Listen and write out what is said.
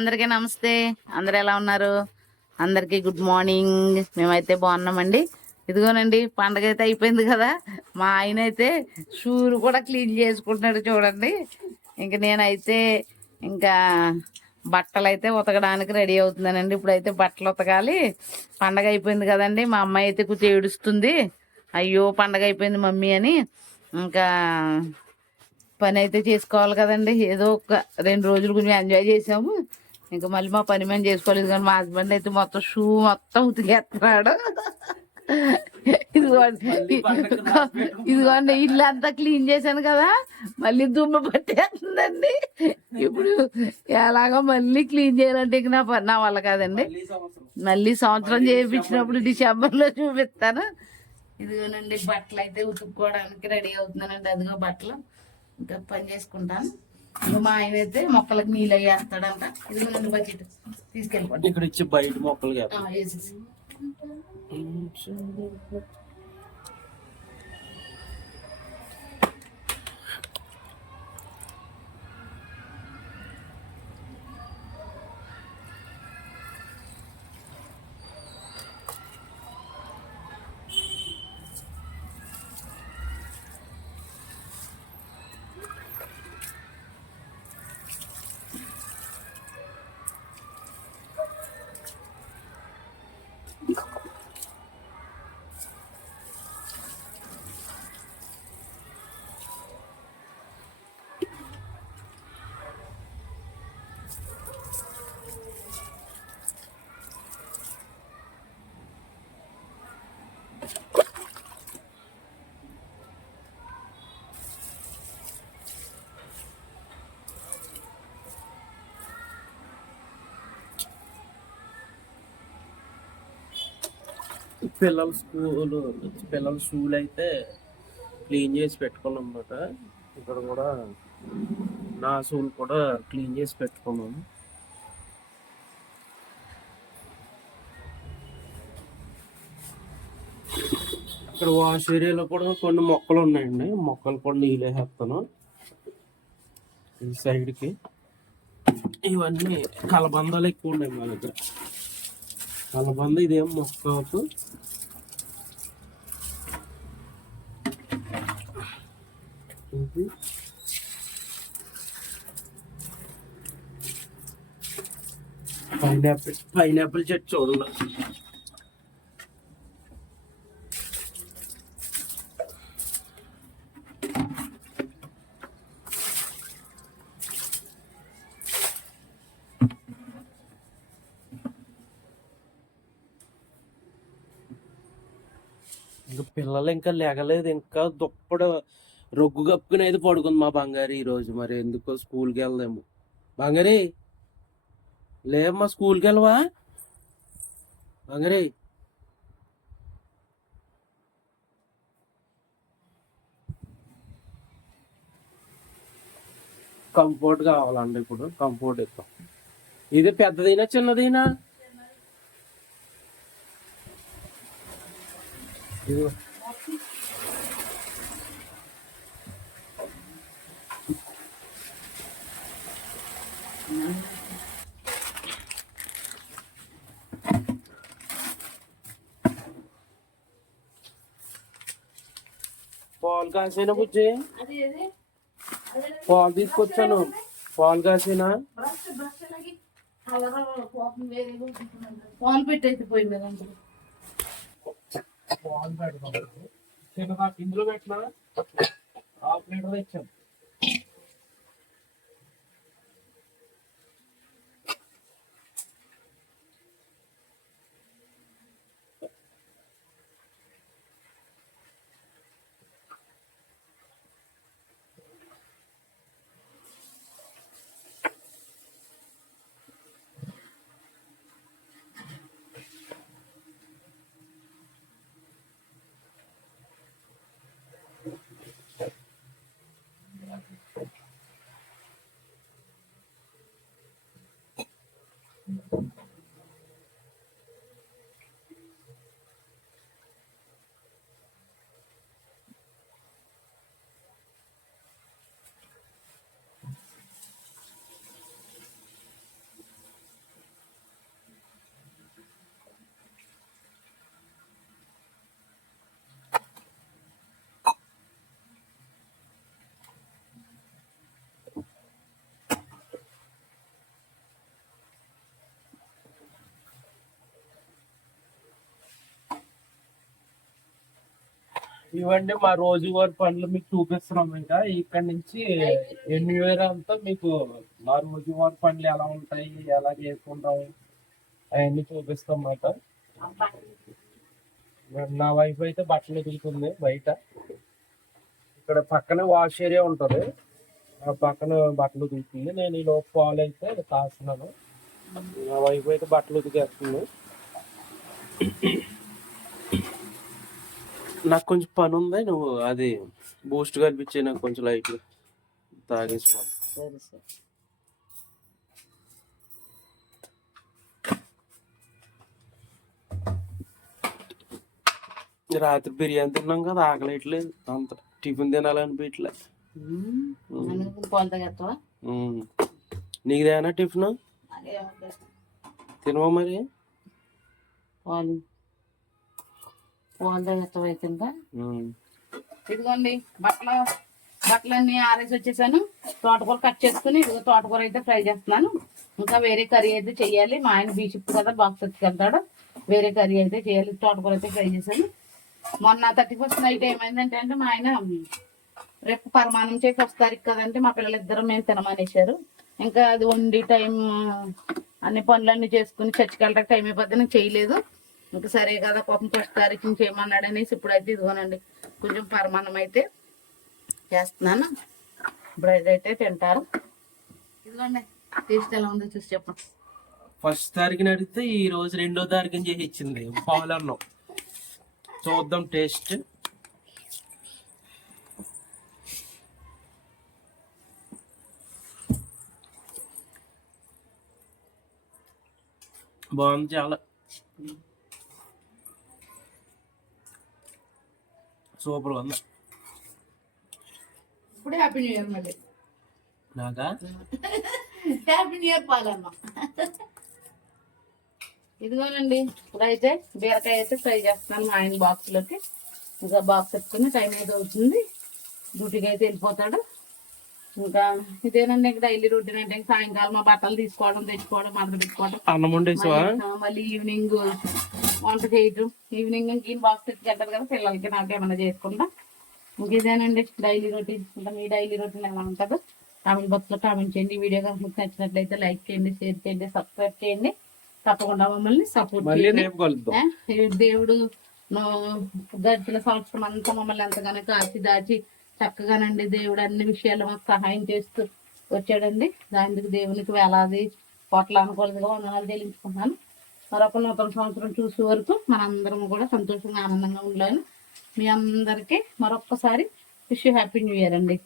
అందరికీ నమస్తే. అందరు ఎలా ఉన్నారు? అందరికీ గుడ్ మార్నింగ్. మేమైతే బాగున్నామండి. ఇదిగోనండి, పండగ అయితే అయిపోయింది కదా. మా ఆయన అయితే షూలు కూడా క్లీన్ చేసుకుంటున్నాడు చూడండి. ఇంక నేనైతే ఇంకా బట్టలు అయితే ఉతకడానికి రెడీ అవుతున్నానండి. ఇప్పుడైతే బట్టలు ఉతకాలి. పండగ అయిపోయింది కదండి. మా అమ్మాయి అయితే కొంచెం ఏడుస్తుంది, అయ్యో పండగ అయిపోయింది మమ్మీ అని. ఇంకా పని అయితే చేసుకోవాలి కదండి. ఏదో ఒక 2 రోజులు కొంచెం ఎంజాయ్ చేసాము, ఇంకా మళ్ళీ మా పని మేము చేసుకోలేదు. కానీ మా హస్బెండ్ అయితే మొత్తం షూ మొత్తం ఉతికేస్తున్నాడు. ఇదిగోండి ఇల్లు అంతా క్లీన్ చేశాను కదా, మళ్ళీ దుమ్ము పట్టేస్తుందండి. ఇప్పుడు ఎలాగో మళ్ళీ క్లీన్ చేయాలంటే ఇక నా వల్ల కాదండి. మళ్ళీ సంవత్సరం చేయించినప్పుడు డిసెంబర్లో చూపిస్తాను. ఇదిగోనండి బట్టలు అయితే ఉతుక్కోవడానికి రెడీ అవుతున్నానండి. అదిగో బట్టలు ఇంకా పని చేసుకుంటాను. ఇంకా మా ఆయన అయితే మొక్కలకు నీళ్ళు వేస్తాడంట. ఇదిగోనండి బకెట్ తీసుకెళ్ళిపోండి. ఇక్కడ ఇచ్చి బయట మొక్కలు వేసేసి పిల్లల స్కూల్ అయితే క్లీన్ చేసి పెట్టుకున్నాం అన్నమాట. ఇక్కడ కూడా నా స్కూల్ కూడా క్లీన్ చేసి పెట్టుకున్నాము. ఇక్కడ వాష్ ఏరియాలో కూడా కొన్ని మొక్కలు ఉన్నాయండి. మొక్కలు కూడా నీళ్ళు వేసేస్తాను ఈ సైడ్కి. ఇవన్నీ కలబందాలు ఎక్కువ ఉన్నాయి మా దగ్గర. కలబంద ఇదేం మొక్క పైనాపిల్ చెట్టు చూడండి. ఇంకా పిల్లలు ఇంకా లేగలేదు. ఇంకా దుప్పడు రొగ్గు కప్పుకుని అయితే పడుకుంది మా బంగారు ఈరోజు. మరి ఎందుకో స్కూల్కి వెళ్దాము. బంగారి లేమ్మా, స్కూల్కి వెళ్ళవా బంగారి? కంఫర్ట్ కావాలండి. ఇప్పుడు కంఫర్ట్ ఇస్తాం. ఇది పెద్దదైనా చిన్నదైనా? ఇది పాలు కాసేనా బుజ్జి? పాలు తీసుకొచ్చాను. పాలు కాసేనా? పాలు పెట్టయితే పోయి మీద పాలు పెడతాం. ఇందులో పెట్టినా ½ లీటర్ తెచ్చాను. ఇవన్నీ మా రోజువారి పనులు మీకు చూపిస్తున్నాం. ఇంకా ఇక్కడ నుంచి న్యూ ఇయర్ అంతా మీకు మా రోజువారి పనులు ఎలా ఉంటాయి, ఎలా చేసుకుంటాం అవన్నీ చూపిస్తాం అన్నమాట. నా వైఫ్ అయితే బట్టలు దిగుతుంది బయట. ఇక్కడ పక్కనే వాష్ ఏరియా ఉంటది, ఆ పక్కన బట్టలు దిగుతుంది. నేను ఈ లోపు పాలు అయితే కాస్తున్నాను. నా వైఫ్ అయితే బట్టలు ఉతికేస్తుంది. నాకు కొంచెం పని ఉంది, నువ్వు అది బూస్ట్ కనిపించే నాకు కొంచెం లైట్ తాగేసుకో. సరే సరే. రాత్రి బిర్యానీ తిన్నాం కదా, ఆకలేయట్లేదు, అంత టిఫిన్ తినాలనిపించలే. పాలు తాగేస్తావా? నీకుదేనా టిఫిన్ తినవా మరి? పాలు పాలు తాగేస్తావా అయితే? ఇంకా ఇదిగోండి బట్టలన్నీ ఆరేసి వచ్చేసాను. తోటకూర కట్ చేసుకుని ఇదిగో తోటకూర అయితే ఫ్రై చేస్తున్నాను. ఇంకా వేరే కర్రీ అయితే చెయ్యాలి. మా ఆయన బీచ్ కదా బాక్స్ వచ్చుకెళ్తాడు. వేరే కర్రీ అయితే చేయాలి. తోటకూర అయితే ఫ్రై చేశాను. మొన్న 31st నైట్ ఏమైందంటే మా ఆయన రేపు పరమాణం చేసి 1st తారీఖు కదంటే మా పిల్లలిద్దరం మేము తినమనేసారు. ఇంకా అది వండి టైం అన్ని పనులన్నీ చేసుకుని చర్చికి వెళ్ళడానికి టైం అయిపోతే నేను చేయలేదు. ఇంకా సరే కదా పాపం 1st తారీఖు నుంచి ఏమన్నాడు అనేసి ఇప్పుడైతే ఇదిగోనండి కొంచెం పరమాణం అయితే చేస్తున్నాను. ఇప్పుడు ఏదైతే తింటారు. ఇదిగోండి టేస్ట్ ఎలా ఉందో చూసి చెప్పండి. 1st తారీఖుని అడిగితే ఈ రోజు 2వ తారీఖుని చేసి ఇచ్చింది పాలన్నం. చూద్దాం టేస్ట్. బాగుంది చాలా, సూపర్ ఉంది. ఇప్పుడు హ్యాపీ న్యూ ఇయర్ మళ్ళీ నాకా హ్యాపీ న్యూ ఇయర్ పాలన్న. ఇదిగోనండి ఇప్పుడైతే బీరకాయ అయితే ఫ్రై చేస్తున్నాను మా ఆయన బాక్స్లోకి. ఇంకా బాక్స్ పెట్టుకుని టైం అయితే అవుతుంది, డ్యూటీకి అయితే వెళ్ళిపోతాడు. ఇంకా ఇదేనండి ఇంకా డైలీ రొటీన్ అంటే సాయంకాలం మా బట్టలు తీసుకోవడం, తెచ్చుకోవడం, మడత పెట్టుకోవడం, అన్నం వండేసావా? మళ్ళీ ఈవినింగ్ వంట చేయటం. ఈవినింగ్ ఇంక బాక్స్ తెచ్చుకెళ్తారు కదా పిల్లలకి, నాకు ఏమైనా చేసుకుంటా. ఇంక ఇదేనండి డైలీ రొటీన్. ఇంకా మీ డైలీ రొటీన్ ఎలా ఉంటుందో కామెంట్ బాక్స్లో కామెంట్ చేయండి. ఈ వీడియో కనుక మీకు నచ్చినట్లయితే లైక్ చేయండి, షేర్ చేయండి, సబ్స్క్రైబ్ చేయండి. తప్పకుండా మమ్మల్ని సపోర్ట్ చేయండి. దేవుడు గడిచిన సంవత్సరం అంతా మమ్మల్ని ఎంతగానో కాచి దాచి చక్కగానండి దేవుడు అన్ని విషయాలు మాకు సహాయం చేస్తూ వచ్చాడండి. దానికి దేవునికి వేలాది కోట్ల అనుకూలంగా వందనాలు చెల్లించుకున్నాను. మరొక నూతన సంవత్సరం చూసే వరకు మనందరం కూడా సంతోషంగా ఆనందంగా ఉండాలని మీ అందరికీ మరొక్కసారి విష్ హ్యాపీ న్యూ ఇయర్ అండి.